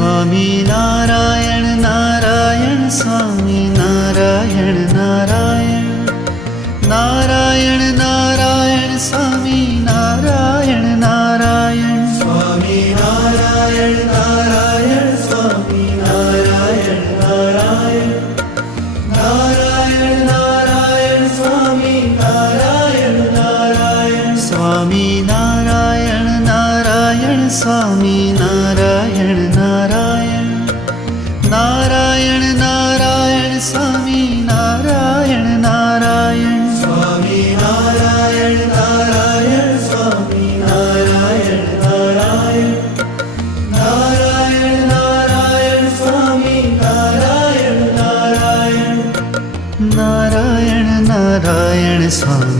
Swami Narayan Narayan Swami Narayan Narayan Narayan Narayan Swami Narayan Narayan Swami Narayan Narayan Swami Narayan Narayan Narayan Narayan Swami Narayan Narayan Swami Narayan Narayan Swami Narayan Narayan Narayan Narayan Swami Narayan Narayan Swami Narayan Narayan Swami Narayan Narayan Narayan Narayan Swami Narayan Narayan Narayan Narayan Swami